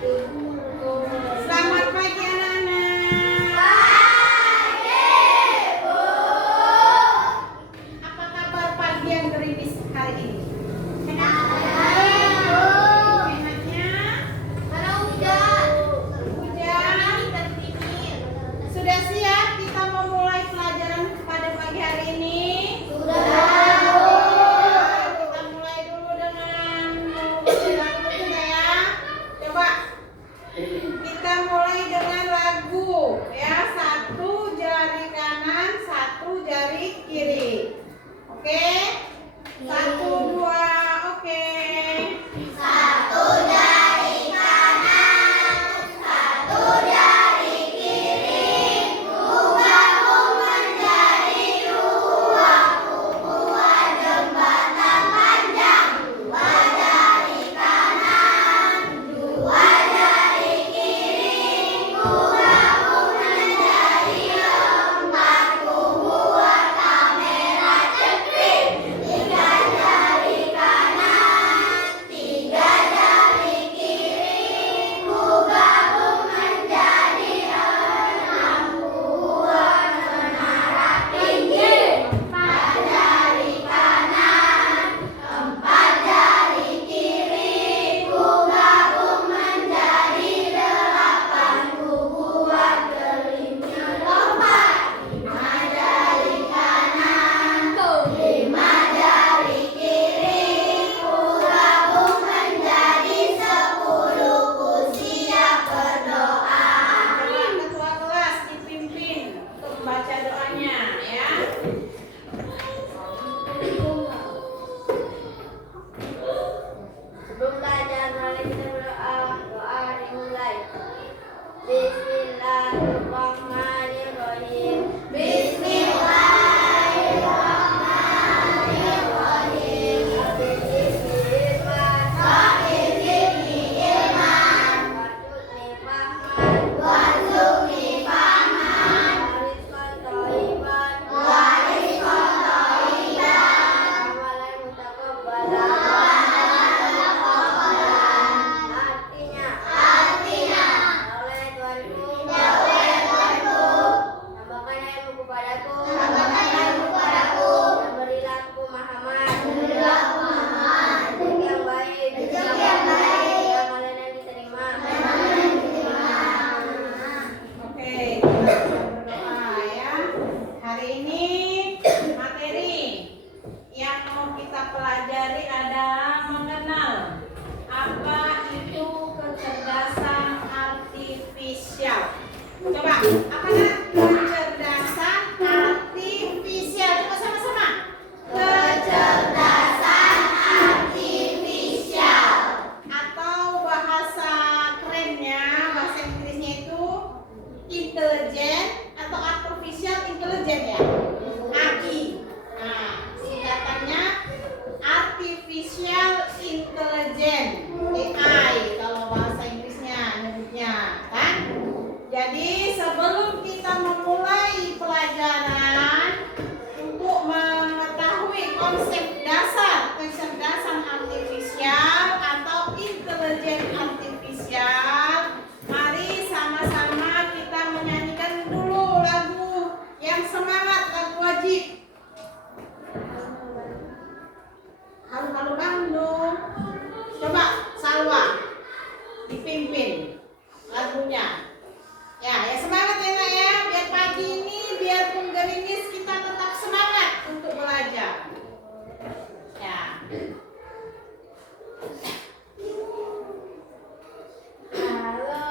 Selamat pagi anak-anak. Pagi, Bu. Apa kabar pagi yang gerimis hari ini? Baik, Bu. Enaknya? Mana hujan? Hujan. Sudah siap kita memulai pelajaran pada pagi hari ini? Sudah, Bu. Kita mulai dulu dengan membaca lagu kita ya. Coba kita mulai dengan lagu ya, 1 jari kanan, 1 jari kiri. Oke? 1, 2, oke. Satu jari kanan, satu jari kiri, gabung menjadi dua, buat jembatan panjang. Dua jari kanan, dua jari kiri, gabung menjadi empat, buat kamera cekring. Tiga jari kanan, tiga jari kiri, gabung menjadi enam, buat menara tinggi. Empat jari kanan, empat jari kiri, gabung menjadi delapan, buat kelingnya lompat. Lima jari kanan, lima jari kiri, gabung menjadi 10, ku siap berdoa. Ketua kelas dipimpin untuk membaca doanya ya. Sebelum belajar, mari kita berdoa. Doa dimulai. Bismillahirrahmanirrahim. Bismillahirrahmanirrahim. Rabbi ilman, warzuqni fahman, warizqan thayyiban, amalan mutaqabbalan. Artinya, ya oleh Tuhanku, tambahkan ilmu kepadaku, dan berilah aku pemahaman, rezeki yang baik, amalan yang diterima. Oke, kita berdoa ya. Hari ini materi yang mau kita pelajari adalah mengenal apa itu kecerdasan artifisial. Coba, apa nak? Kecerdasan artifisial. Coba sama-sama. Kecerdasan artifisial. Atau bahasa kerennya, bahasa Inggrisnya itu intelligent atau artificial intelligence ya. AI. Nah, singkatannya artificial intelligence, AI kalau bahasa Inggrisnya nyebutnya kan. Jadi sebelum kita memulai pelajaran untuk mengetahui konsep dasar kecerdasan artifisial atau intelijen artifisial, mari sama-sama kita menyanyikan dulu lagu yang semangat, lagu wajib. Halo-halo Bandung. Coba Salwa dipimpin lagunya. Ya semangat ya nak ya, biar pagi ini biarpun gerimis kita tetap semangat untuk belajar. Ya. Halo,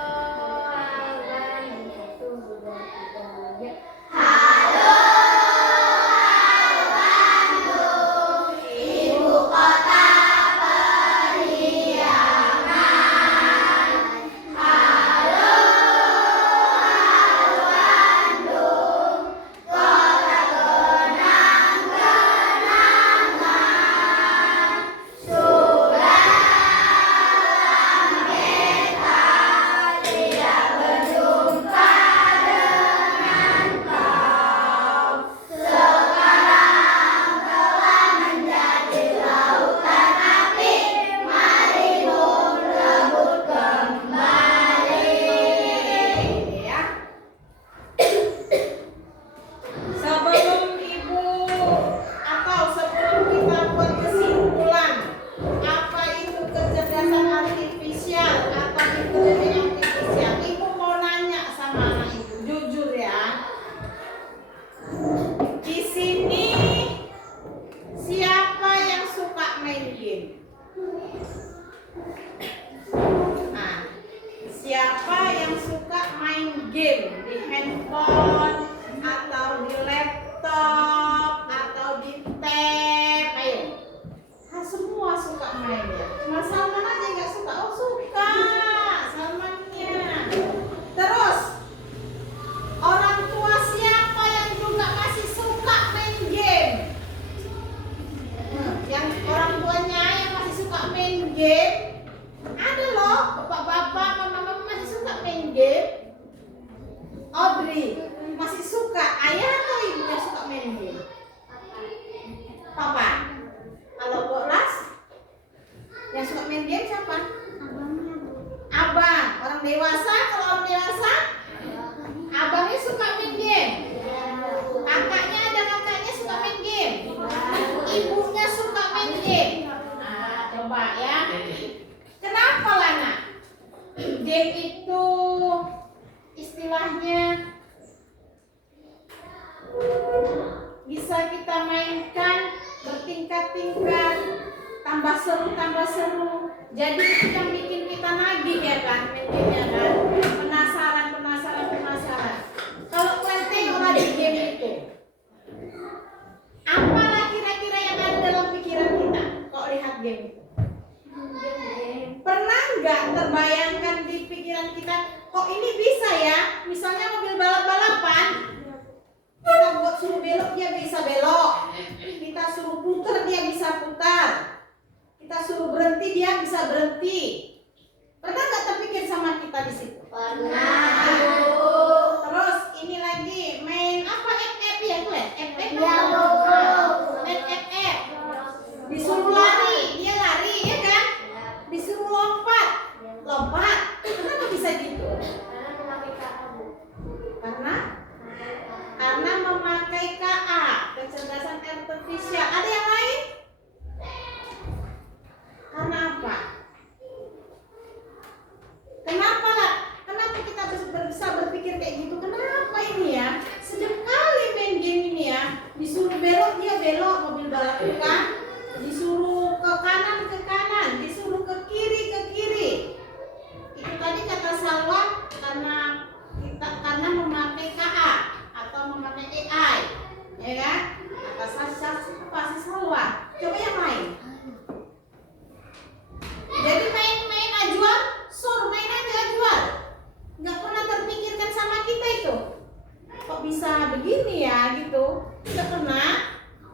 Bandung, ibu kota periangan. Halo, Orang dewasa, kalau orang dewasa, abangnya suka main game. Kakaknya ada kakaknya suka main game. Ibunya suka main game. Nah, coba ya. Kenapa Lana? Game itu istilahnya bisa kita mainkan bertingkat-tingkat, tambah seru. Jadi itu yang bikin kita nagih ya kan, mainnya kan. Penasaran. Kalau kelenteng olah di game itu, apalah kira-kira yang ada dalam pikiran kita kalau lihat game itu? Pernah nggak terbayangkan di pikiran kita, kok ini bisa ya? Misalnya mobil balap-balapan, kita buat suruh belok dia bisa belok, kita suruh putar dia bisa putar, kita suruh berhenti dia bisa berhenti. Pernah nggak terpikir sama kita di situ? Pernah. Terus ini lagi main apa, FF ya Glen? FF Ya, Bu. main FF. Disuruh lari, dia lari ya kan? Disuruh lompat. Kenapa bisa gitu? Karena memakai KA, kecerdasan artifisial. Ada yang lain? Karena apa? Kenapa kita bisa berpikir kayak gitu? Kenapa ini ya? Sejak kali main game ini ya, disuruh belok dia belok, mobil balap itu kan? Disuruh ke kanan, disuruh ke kiri. Itu tadi kata Salwa karena memakai KA atau memakai AI, ya kan? Kata pasti Salwa. Coba yang lain. Jadi main ajuan, main aja ajuan. Nggak pernah terpikirkan sama kita itu. Kok bisa begini ya gitu? Nggak pernah.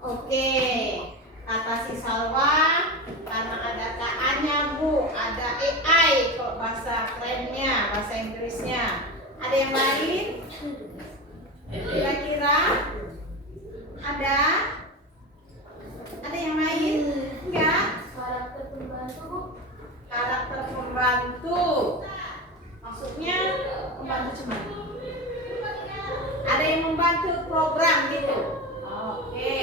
Oke. Kata si Salwa, karena ada KA-nya Bu, ada AI kok bahasa kerennya, bahasa Inggrisnya. Ada yang lain? Kira-kira ada? Ada yang lain? Enggak? Karakter pembantu. Maksudnya membantu cuma. Ada yang membantu program gitu. Oke.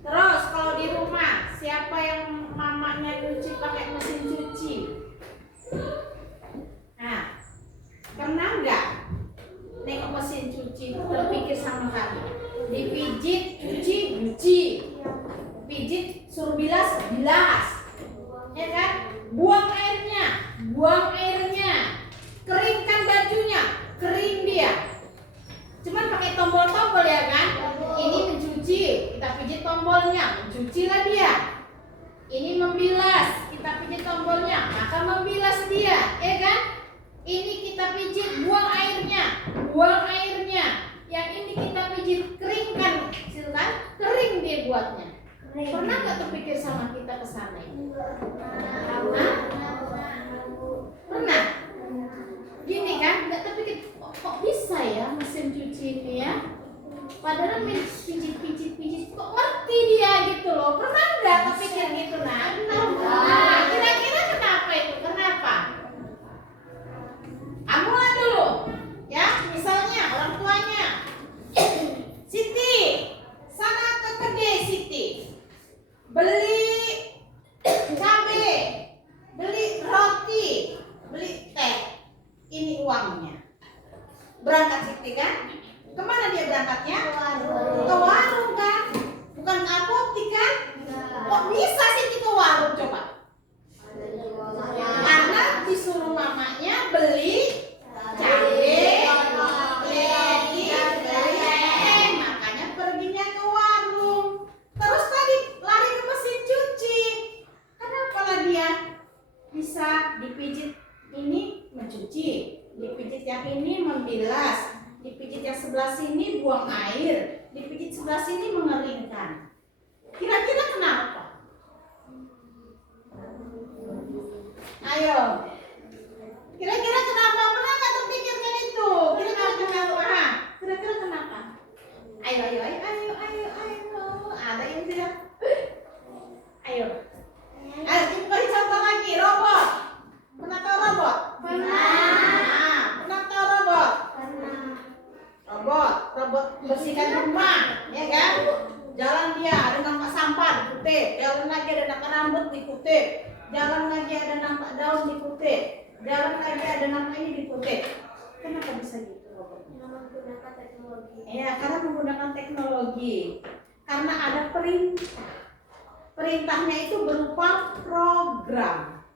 Terus kalau di rumah, siapa yang mamanya nyuci pakai mesin cuci? Nah, pernah nggak nengok mesin cuci terpikir sama kamu? Dipijit, cuci. Pijit, suruh bilas. Ya kan? Buang airnya. Keringkan bajunya, kering dia. Cuman pakai tombol-tombol ya kan? Ini mencuci, kita pijit tombolnya, mencucilah dia. Ini membilas, kita pijit tombolnya, maka membilas dia, ya kan? Ini kita pijit, buang airnya. Yang ini kita pijit, keringkan, silakan, kering dia buatnya. Pernah nggak terpikir sama kita ke sana? Pernah? Gini kan, nggak terpikir kok bisa ya mesin cuci ini ya? Padahal pijit, kok ngerti dia gitu loh. Pernah nggak terpikir gitu nah? Kira-kira kenapa itu? Kenapa? Amula dulu, ya. Misalnya orang tuanya, Siti, sana ke kedai Siti, beli cabai, beli roti, beli teh. Ini uangnya. Berangkat Siti kan? Kemana dia berangkatnya? Ke warung kan? Bukan ke apotik kan? Kok bisa Siti ke warung coba? Karena disuruh mamanya beli cabai, beli teh, makanya perginya ke warung. Terus tadi lari ke mesin cuci. Kenapa lah dia bisa dipijit ini mencuci, dipijit yang ini membilas, dipijit yang sebelah sini buang air, dipijit sebelah sini mengeringkan. Kira-kira kenapa? Ayo. Kira-kira kenapa? Pernah nggak terpikirkan itu? Kira-kira kenapa? Ayo. Ada yang tidak? Ayo. Ayo kita beri contoh lagi. Robot. Pernah tahu robot? Pernah. Nah, buat bersihkan rumah, ya kan? Jalan dia ada nampak sampah dikutip, jalan lagi ada nampak rambut dikutip, jalan lagi ada nampak daun dikutip, jalan lagi ada nampak ini dikutip. Kenapa bisa gitu? Menggunakan teknologi. Ya, karena menggunakan teknologi. Karena ada perintah. Perintahnya itu berupa program.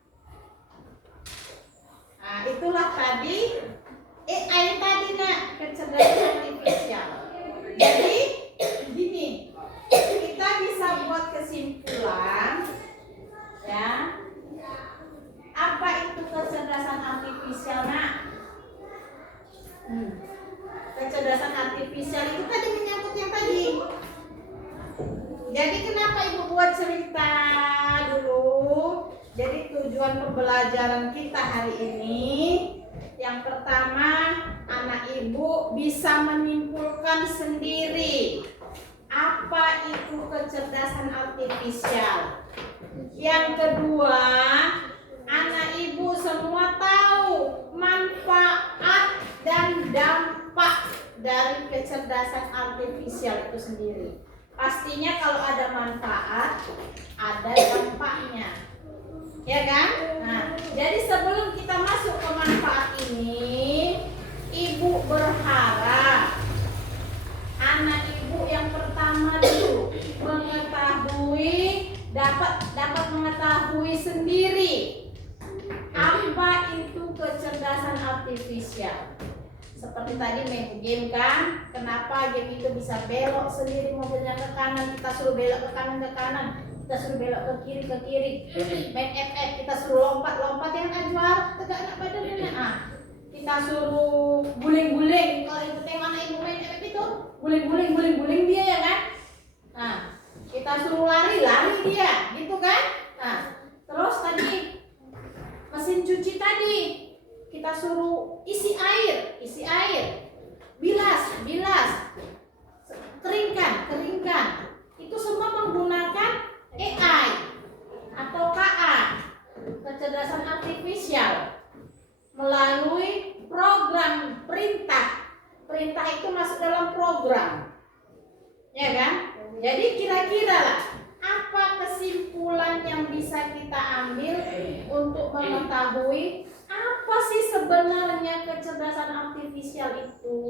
Nah, itulah tadi AI tadi nak, kecerdasan artifisial. Jadi gini, kita bisa buat kesimpulan, ya. Apa itu kecerdasan artifisial nak? Kecerdasan artifisial itu tadi menyangkut yang tadi. Jadi kenapa ibu buat cerita dulu? Jadi tujuan pembelajaran kita hari ini, yang pertama, anak ibu bisa menyimpulkan sendiri apa itu kecerdasan artifisial. Yang kedua, anak ibu semua tahu manfaat dan dampak dari kecerdasan artifisial itu sendiri. Pastinya kalau ada manfaat, ada dampaknya, ya kan? Nah, jadi sebelum kita masuk ke manfaat ini, ibu berharap anak ibu yang pertama dulu dapat mengetahui sendiri apa itu kecerdasan artifisial. Seperti tadi main game kan, kenapa game itu bisa belok sendiri mobilnya ke kanan, kita suruh belok ke kanan, kita suruh belok ke kiri. Main FF kita suruh lompat yang ajuar tegak anak badannya. Kita suruh guling-guling, kalau ibu tengok anak ibu main FF itu guling dia ya kan. Nah, kita suruh lari dia, gitu kan. Nah, terus tadi mesin cuci tadi kita suruh isi air, bilas, keringkan. Itu semua menggunakan AI atau KA, kecerdasan artifisial, melalui program perintah. Perintah itu masuk dalam program, ya kan? Jadi kira-kira lah, apa kesimpulan yang bisa kita ambil untuk mengetahui apa sih sebenarnya kecerdasan artifisial itu?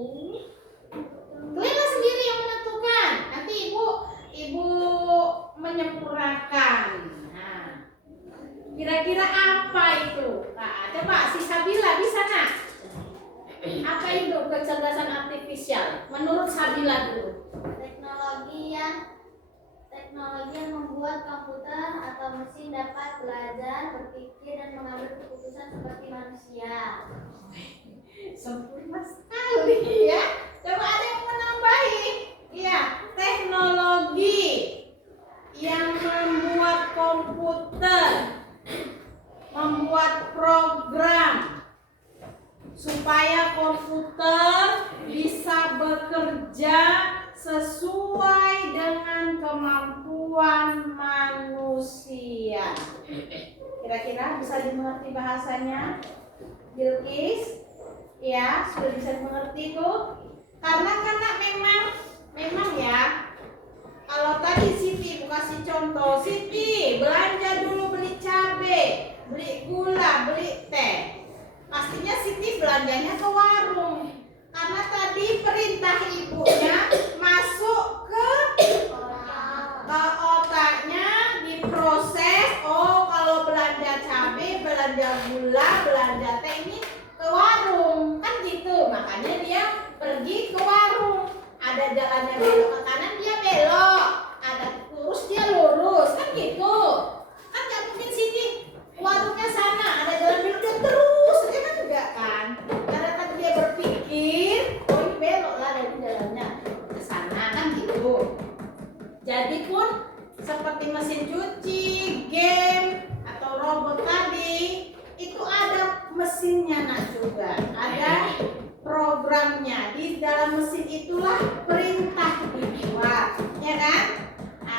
Kalian sendiri yang menentukan. Nanti ibu menyempurnakan. Nah, kira-kira apa itu? Nah, coba si Sabila bisa nak? Apa itu kecerdasan artifisial? Menurut Sabila dulu. Teknologi yang membuat komputer atau mesin dapat belajar, berpikir, dan mengambil keputusan seperti manusia. Sempurna sekali ya. Coba ada yang menambahi. Iya, teknologi yang membuat komputer, membuat program supaya komputer bisa bekerja sesuai dengan kemampuan manusia. Kira-kira bisa dimengerti bahasanya, Bilqis? Ya, sudah bisa dimengerti tuh. Karena memang ya. Kalau tadi Siti kasih contoh, Siti belanja dulu beli cabai, beli gula, beli teh. Pastinya Siti belanjanya ke warung. Karena tadi perintah ibunya masuk ke otaknya, diproses. Oh, kalau belanja cabai, belanja gula, belanja teh ini ke warung, kan gitu. Makanya dia pergi ke warung. Ada jalannya belok ke kanan, dia belok. Ada lurus, dia lurus, kan gitu. Kan nggak mungkin Siti warungnya sana, ada jalan belok dia terus, dia kan enggak kan. Karena tadi dia berpikir, oh ini belok lah dari jalannya ke sana, kan gitu. Jadi pun seperti mesin cuci, game atau robot tadi, itu ada mesinnya nak juga, ada programnya. Di dalam mesin itulah perintah dibuat, ya kan? Nah,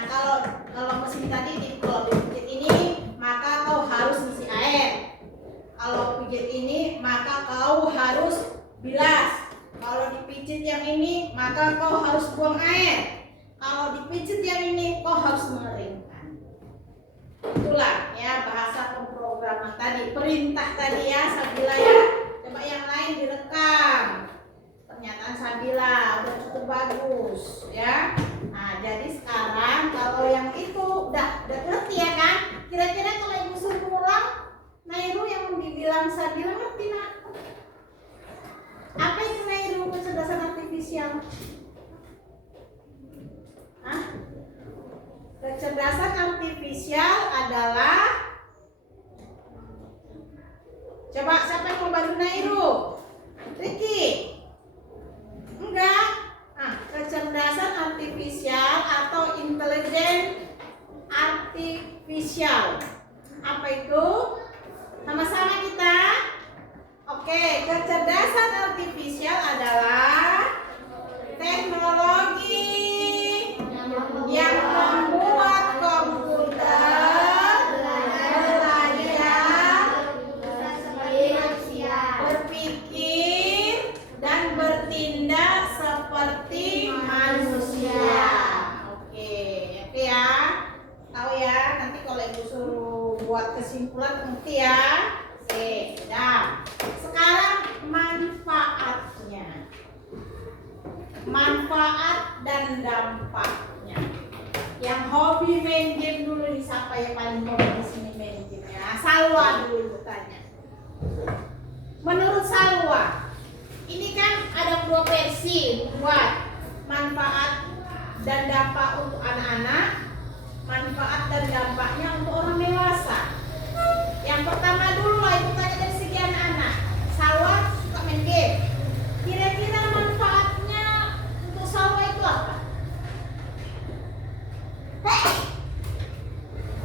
kalau mesin tadi kalau dipijit ini, maka kau harus isi air. Kalau pijit ini, maka kau harus bilas. Kalau dipijit dipijit yang ini, maka kau harus buang air. Kalau dipijit yang ini, kau harus mengeringkan. Itulah ya bahasa pemrograman tadi, perintah tadi ya Sabila ya. Coba yang lain direkam. Pernyataan Sabila udah cukup bagus ya. Nah, jadi sekarang kalau yang itu udah ngerti ya kan? Kira-kira kalau ibu suruh ulang, Nairu yang dibilang Sabila ngerti nak? Apa itu Nairu kecerdasan artifisial? Hah? Kecerdasan artifisial adalah, coba siapa yang mau bantu Nairu? Ricky? Enggak. Nah, kecerdasan artifisial atau intelijen artifisial. Apa itu? Sama-sama kita. Oke, kecerdasan artifisial adalah teknologi yang membuat komputer belajar, berpikir, dan bertindak seperti manusia. Oke ya. Tahu ya, nanti kalau ibu suruh buat kesimpulan ngerti ya. Oke, dah. Sekarang manfaatnya. Manfaat dan dampaknya. Yang hobi main game dulu nih, siapa yang paling hobi di sini main game ya? Salwa dulu tanya. Menurut Salwa, ini kan ada dua versi buat manfaat dan dampak untuk anak-anak, manfaat dan dampaknya untuk orang dewasa. Yang pertama dulu lah, itu tanya dari segi anak-anak. Salwa suka main game. Kira-kira manfaatnya untuk Salwa itu apa?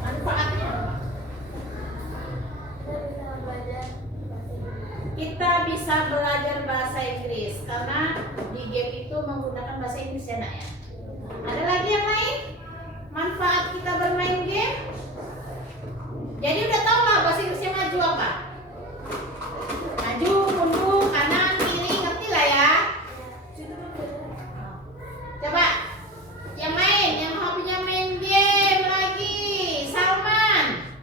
Manfaatnya apa? Kita bisa belajar bahasa Inggris karena di game itu menggunakan bahasa Inggris ya nak ya. Ada lagi yang lain? Manfaat kita bermain game? Jadi udah tau lah bahasa Inggrisnya maju apa? Maju, mundur, kanan, kiri, ngerti lah ya. Coba yang main, yang hobinya main game lagi, Salman.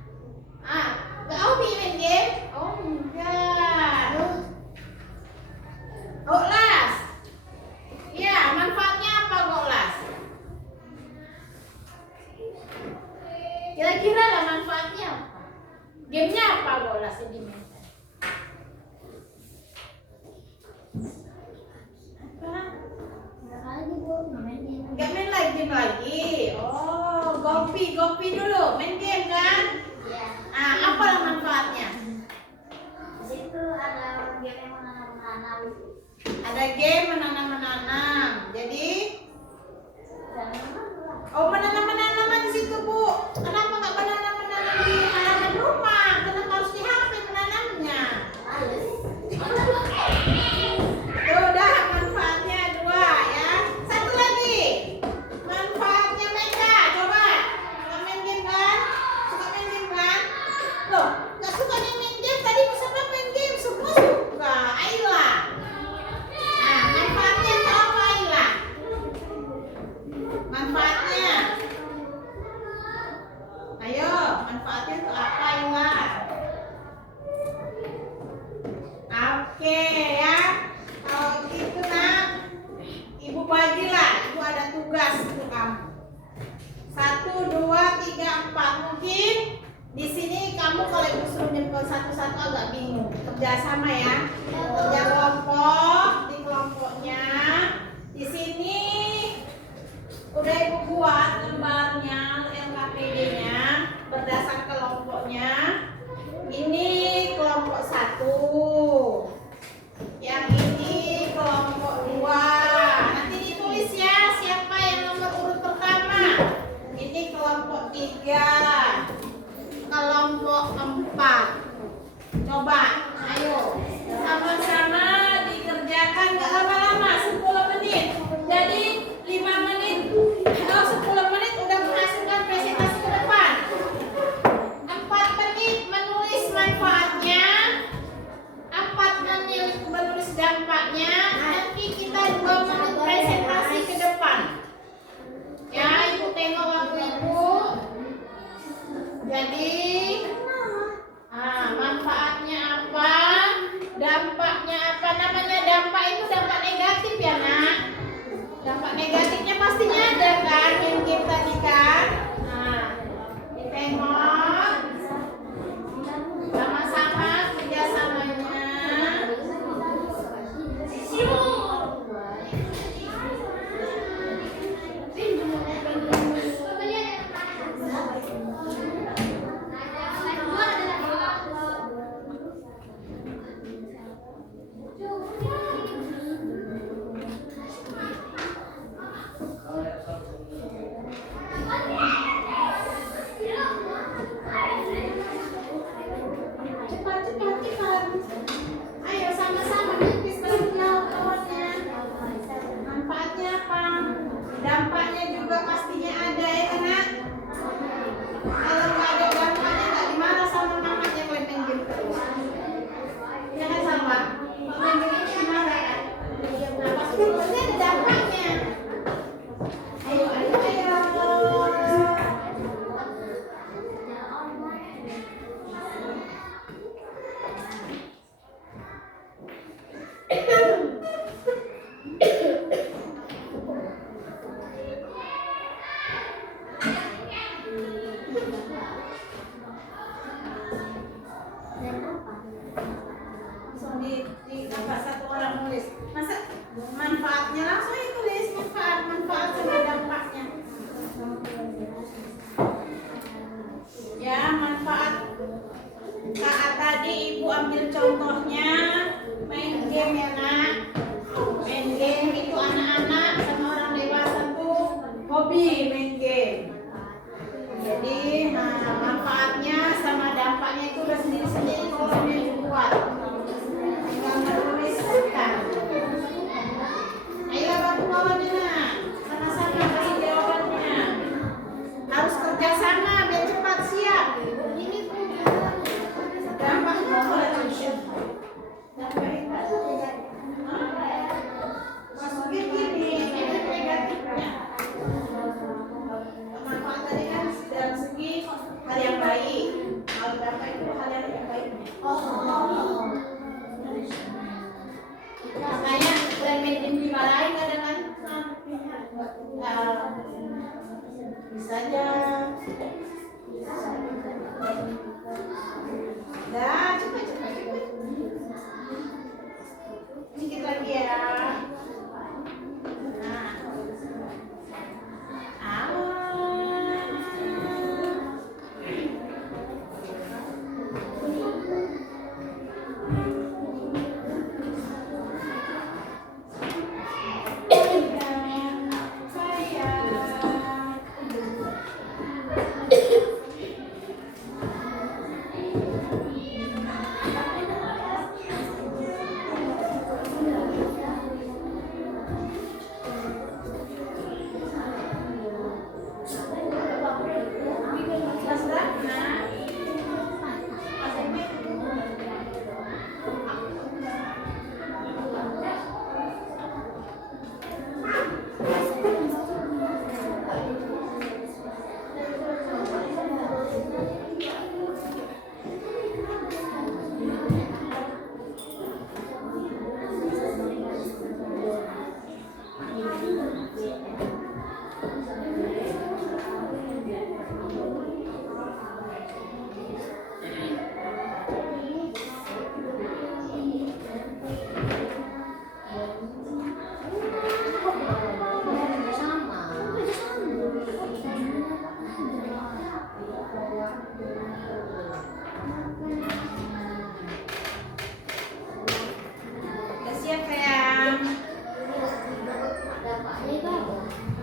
Gak hobi main game? Oh enggak. Goklas. Ya, manfaatnya apa Goklas? Kira-kira lah manfaatnya apa? Gamenya apa Goklas yang dimainkan? Gak main lagi game lagi. Oh, Gopi dulu main game kan? Ya. Apa lah manfaatnya? Di situ ada game yang menanam-menanam. Ada game menanam-menanam. Jadi, menanam-menanam di situ Bu. Kenapa nggak menanam-menanam di halaman rumah? Kenapa harus di HP menanamnya? Udah manfaatnya dua ya. Satu lagi. Manfaatnya Mega. Coba. Suka main game kan? Suka main game kan? Loh, nggak suka main game tadi siapa main game? Semua suka. Ayolah. Nah, manfaatnya apa Ayolah? Manfaatnya. Ayo, manfaatnya untuk apa Ayolah? Oke ya. Kalau gitu nak, ibu bagilah. Ibu ada tugas untuk kamu. 1, 2, 3, 4. Mungkin di sini kamu kalau ibu suruh nyempel satu-satu agak bingung. Kerjasama ya. Kerja kelompok di kelompoknya. Di sini udah ibu buat lembarnya, LKPD-nya berdasar kelompoknya. Ini kelompok 1. Yang ini kelompok 2. Nanti ditulis ya siapa yang nomor urut pertama. Ini kelompok 3. Kelompok 4. Coba, ayo sama dampaknya nanti kita juga mau presentasi ke depan. Ya, ibu tengok waktu ibu. Jadi, manfaatnya apa? Dampaknya apa? Namanya dampak itu dampak negatif ya nak. Dampak negatifnya pastinya ada kan yang kita nih kan. Nah, ditengok sama-sama kerjasamanya. Cepat. Ayo sama-sama nipis kawan-kawannya. Manfaatnya apa? Dampaknya juga pastinya ada ya kan nak? Kalau nggak ada dampaknya nggak dimarah sama mama yang main game terus. Ya kan sama? Main game dimarah kan? Nah pasti ada dampaknya. Ayo. Langsung di apa satu orang nulis. Masa manfaatnya langsung tulis manfaat sama dampaknya. Ya, manfaat. Saat tadi ibu ambil contohnya main game ya nak. Main game itu anak-anak sama orang dewasa tuh hobi main game. Jadi manfaatnya sama dampaknya itu udah sendiri-sendiri kalau yang buat. Tinggal menuliskan. Ayolah bantu kawannya nak. Sama-sama beri jawabannya. Harus kerjasama biar cepat siap. Ini tuh dampaknya boleh tulis. Maksudnya gini, ini negatifnya. Manfaat tadi kan dalam segi hal yang baik. Kalau dampak itu hal yang tidak baiknya. Makanya bulan meeting dimarahin kadang-kadang bisa aja. Dah, cepat. Sedikit lagi ya. Nah.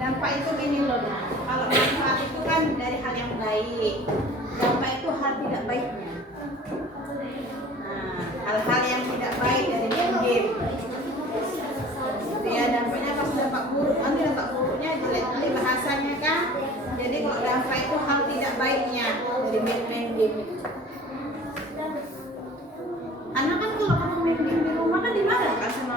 Dampak itu gini loh, kalau manfaat itu kan dari hal yang baik, dampak itu hal tidak baiknya. Nah, hal-hal yang tidak baik dari game. Ya dampaknya pas dampak buruk, nanti dampak buruknya jelek nanti bahasanya kan. Jadi kalau dampak itu hal tidak baiknya dari main game itu. Anak kan kalau kamu main game di rumah kan dimarah kan sama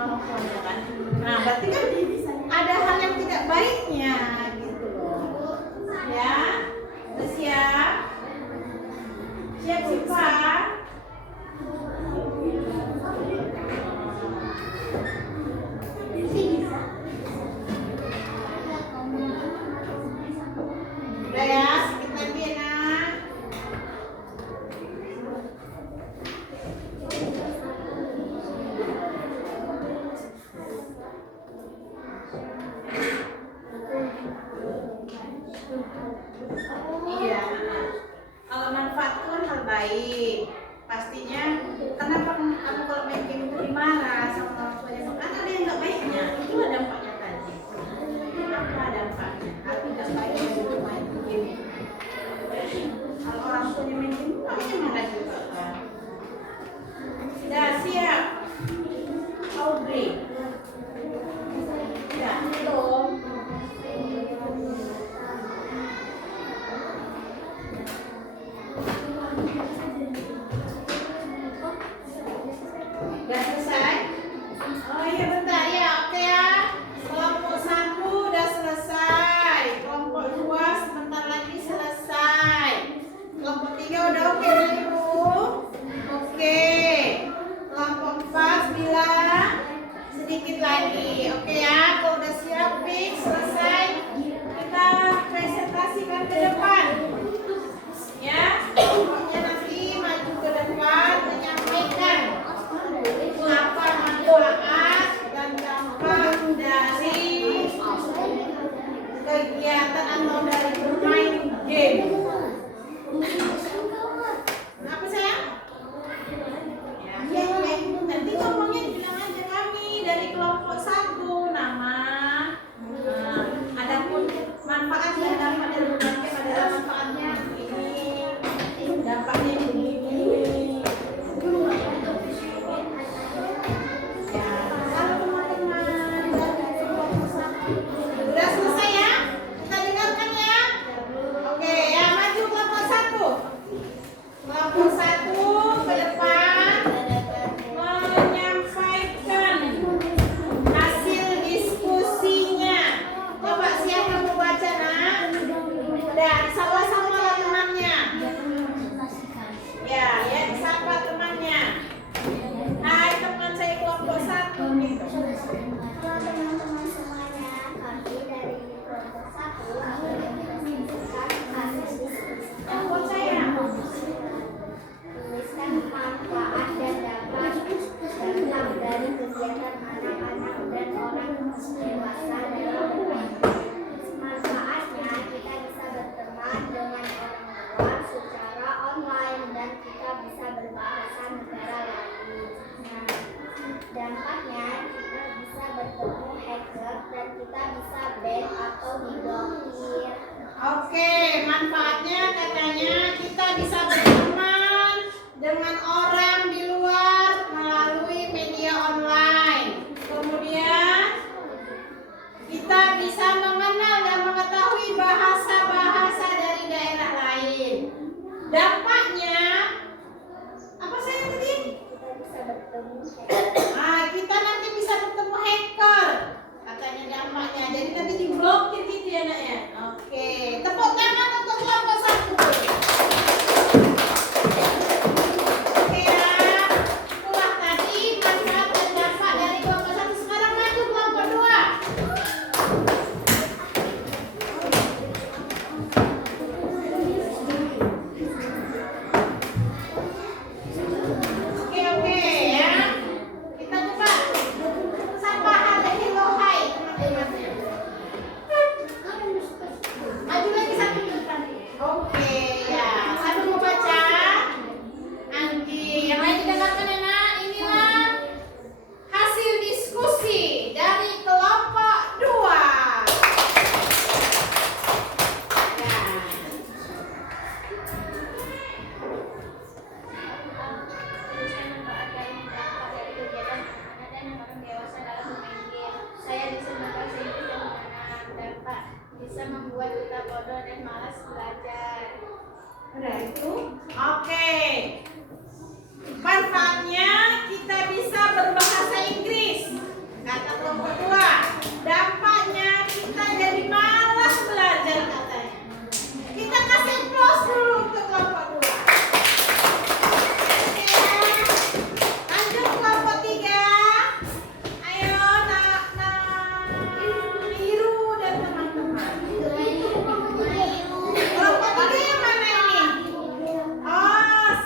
lagi. Oke ya, kalau udah siap, fix, selesai, kita presentasikan ke depan. Ya, pokoknya nanti maju ke depan menyampaikan apa manfaat dan dampak dari kegiatan atau dari bermain game. Kenapa sayang? Ya, nanti ngomongnya bilang aja kami dari kelompok 1 nama. Adapun manfaatnya dampak dari bermain game adalah manfaatnya ini, dampaknya begini. Ya, halo teman-teman dari kelompok 1. Sudah selesai ya? Kita dengarkan ya. Oke, ya maju kelompok 1. Kelompok 1 ke depan menyampaikan hasil diskusinya. Coba siapa mau baca nak? Udah sama-sama temannya. Ya, disapa temannya. Hai teman saya kelompok 1 gitu. Halo teman-teman semuanya, kami dari kelompok 1 akan menyampaikan hasil diskusi. Kelompok saya. Tuliskan manfaat dan dampak dari kegiatan anak-anak dan orang dewasa dalam bermain. Manfaatnya kita bisa berteman dengan orang luar secara online dan kita bisa berbahasa negara lain. Nah, dampaknya kita bisa bertemu hacker dan kita bisa ban atau diblokir. Oke, manfaatnya katanya kita bisa berteman dengan orang di luar melalui media online. Kemudian kita bisa mengenal dan mengetahui bahasa-bahasa dari daerah lain. Dampaknya apa saya tadi? Kita bisa bertemu hacker. Kita nanti bisa bertemu hacker. Katanya dampaknya. Jadi nanti diblokir gitu ya nak ya. Oke, tepuk tangan untuk kelompok 1. Oke ya, itulah tadi manfaat dan dampak dari kelompok 1. Sekarang maju kelompok 2. Oke ya. Kita coba sapa hello hai teman-teman. Maju lagi satu depan. Oke ya. Satu mau baca. Anggi. Yang lain didengarkan ya nak. Inilah hasil diskusi dari kelompok 2. Ya. Tuliskan manfaat dan dampak dari kegiatan anak-anak dan orang dewasa dalam bermain game. Saya bisa berbahasa Inggris dan mengenal dampak bisa membuat kita bodoh dan malas belajar. Udah itu. Oke. Manfaatnya kita bisa berbahasa Inggris. Kata kelompok 2. Dampaknya kita jadi malas belajar katanya. Kita kasih applause dulu ke kelompok 2. Oke ya. Lanjut kelompok 3. Ayo Biru dan teman-teman. Kelompok 3 yang mana ini? Oh,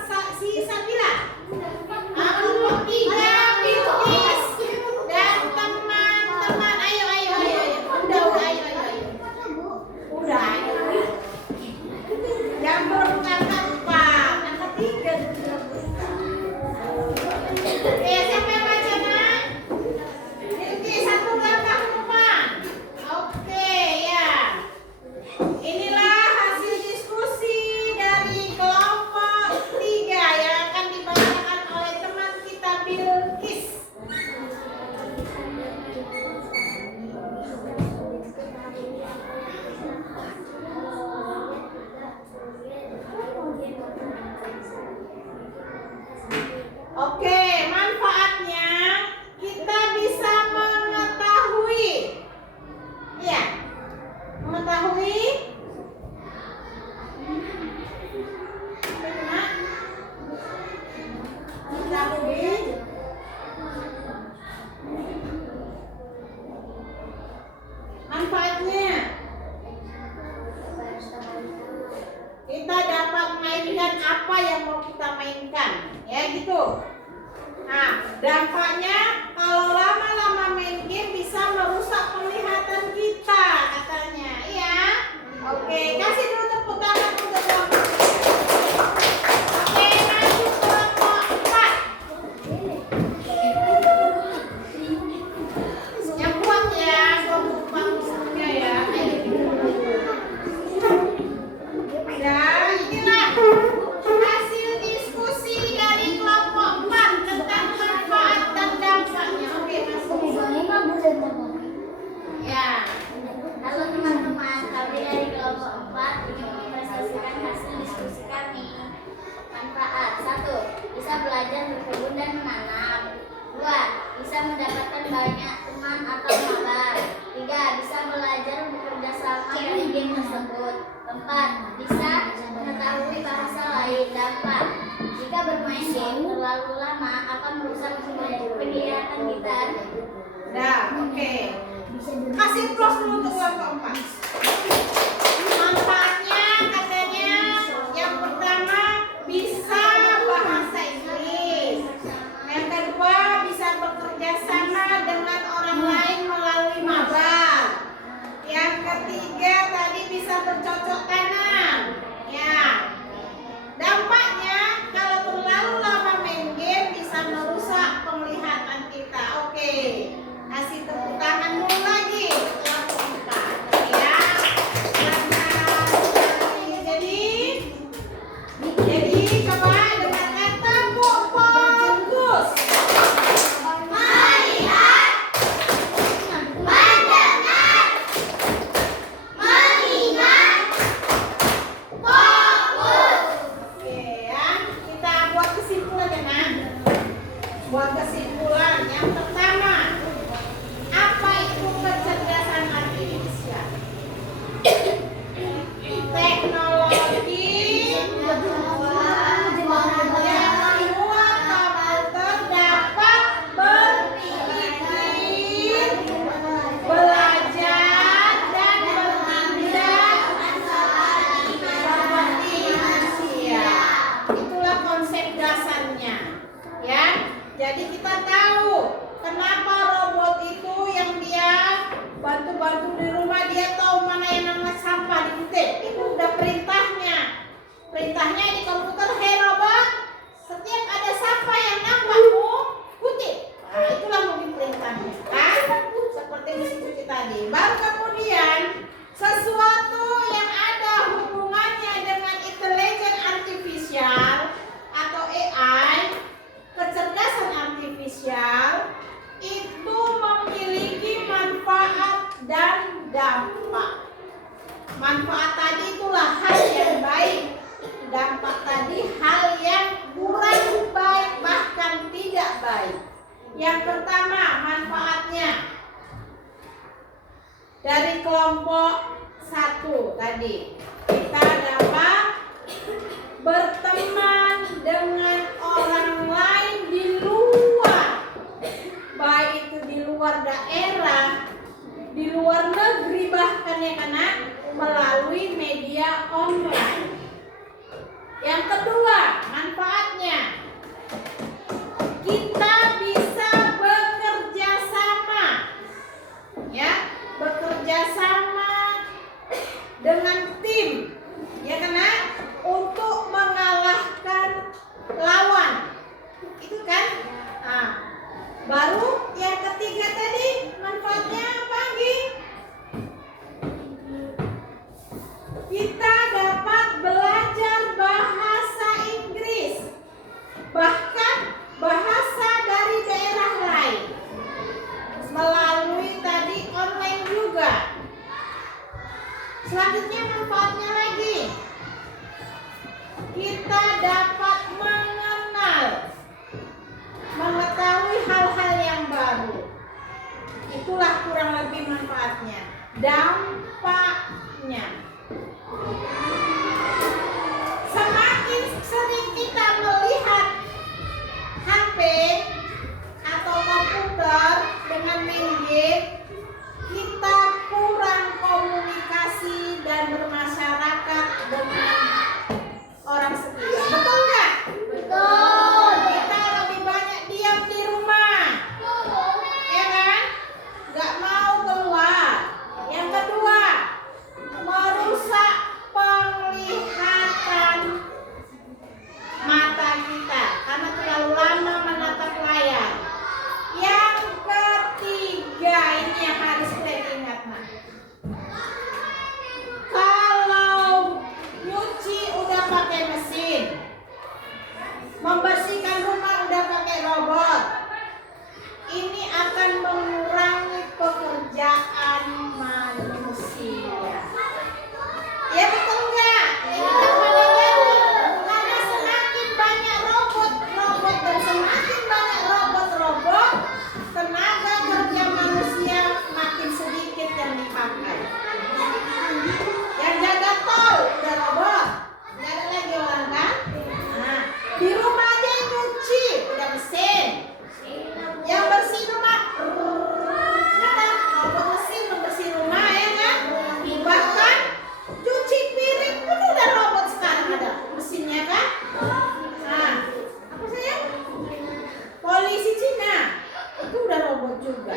Manfaatnya kita dapat mainkan apa yang mau kita mainkan, ya gitu. Nah, dampaknya kalau lama-lama main game bisa merusak penglihatan kita katanya, iya. Oke, kasih dulu tepuk tangan untuk kelompok. Oke, lanjut kelompok 4. Yang kuat ya, kelompok 4 musuhnya ya. Dan inilah hasil diskusi dari kelompok 4 tentang manfaat dan dampaknya. Oke, ya. Halo teman-teman, kami dari kelompok 4 ingin mempresentasikan hasil diskusi kami. Manfaat 1. Bisa belajar berkebun dan menanam. 2. Bisa mendapatkan banyak teman atau mabar. 3. Bisa belajar bekerja sama dari game tersebut. 4. Bisa mengetahui bahasa lain. Dampak: jika bermain game terlalu lama akan merusak penglihatan kita. Nah, oke. Kasih plus dulu untuk kelompok 4. Manfaatnya katanya yang pertama bisa bahasa Inggris. Yang kedua bisa bekerja sama dengan orang lain melalui mabar. Yang ketiga tadi bisa bercocok tanam. Ya. Dampaknya kalau terlalu lama main game bisa merusak penglihatan kita. Oke. Kasih tepuk tangan dulu lagi kelompok 4 ya. Jadi coba dengarkan tepuk fokus. Melihat, mendengar, mengingat, fokus. Oke ya, kita buat kesimpulan ya nak. Buat kesimpulan yang pertama, apa itu kecerdasan artifisial? Teknologi yang membuat komputer dapat berpikir, belajar, dan bertindak seperti manusia. Itulah konsep dasarnya, ya. Jadi kita tahu kenapa robot itu yang dia bantu-bantu di rumah, dia tahu mana yang namanya sampah diketik. Itu udah perintahnya. Perintahnya di komputer, "Hey robot, setiap ada sampah yang nampakmu, kutip." Nah, itulah mungkin perintahnya, kan? Seperti mesin cuci tadi. Baru kemudian sesuatu yang ada hubungannya dengan intelligence artificial atau AI, kecerdasan artifisial, itu memiliki manfaat dan dampak. Manfaat tadi itulah hal yang baik, dampak tadi hal yang kurang baik, bahkan tidak baik. Yang pertama, manfaatnya dari kelompok 1 tadi, kita dapat berteman dengan orang lain di luar, baik itu di luar daerah, di luar negeri, bahkan ya karena melalui media online. Yang kedua, manfaatnya kita bisa bekerja sama, ya, bekerja sama dengan tim, ya karena untuk mengalahkan lawan, itu kan. Nah, baru yang ketiga tadi manfaatnya apa lagi? Kita dapat belajar bahasa Inggris, bahkan bahasa dari daerah lain melalui tadi online juga. Selanjutnya manfaatnya lagi, kita dapat mengenal, mengetahui hal-hal yang baru. Itulah kurang lebih manfaatnya. Dampaknya, semakin sering kita melihat HP atau komputer dengan main game, kita kurang robot juga.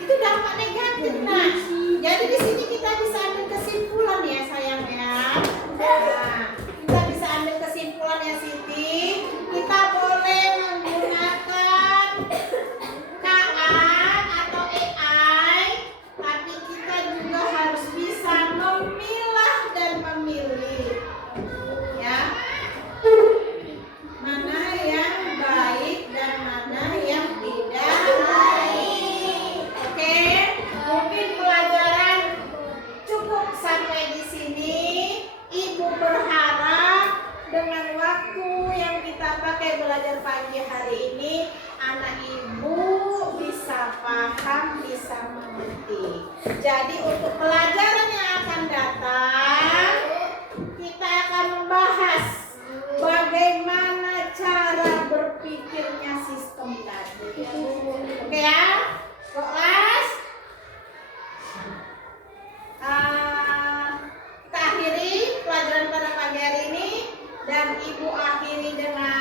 Itu dampak negatif. Nah, jadi di sini kita bisa ambil kesimpulan ya sayang ya. Nah, kita bisa ambil kesimpulan ya Siti. Kita boleh menggunakan KA atau AI, tapi kita juga harus bisa memilah dan memilih. Ya. Mana yang baik dan mana yang tidak baik. Oke, mungkin pelajaran cukup sampai di sini. Ibu berharap dengan waktu yang kita pakai belajar pagi hari ini, anak ibu bisa paham, bisa mengerti. Jadi untuk pelajaran yang akan datang, kita akan membahas bagaimana cara berpikirnya sistem tadi. Oke ya, kelas. Kita akhiri pelajaran pada pagi hari ini dan ibu akhiri dengan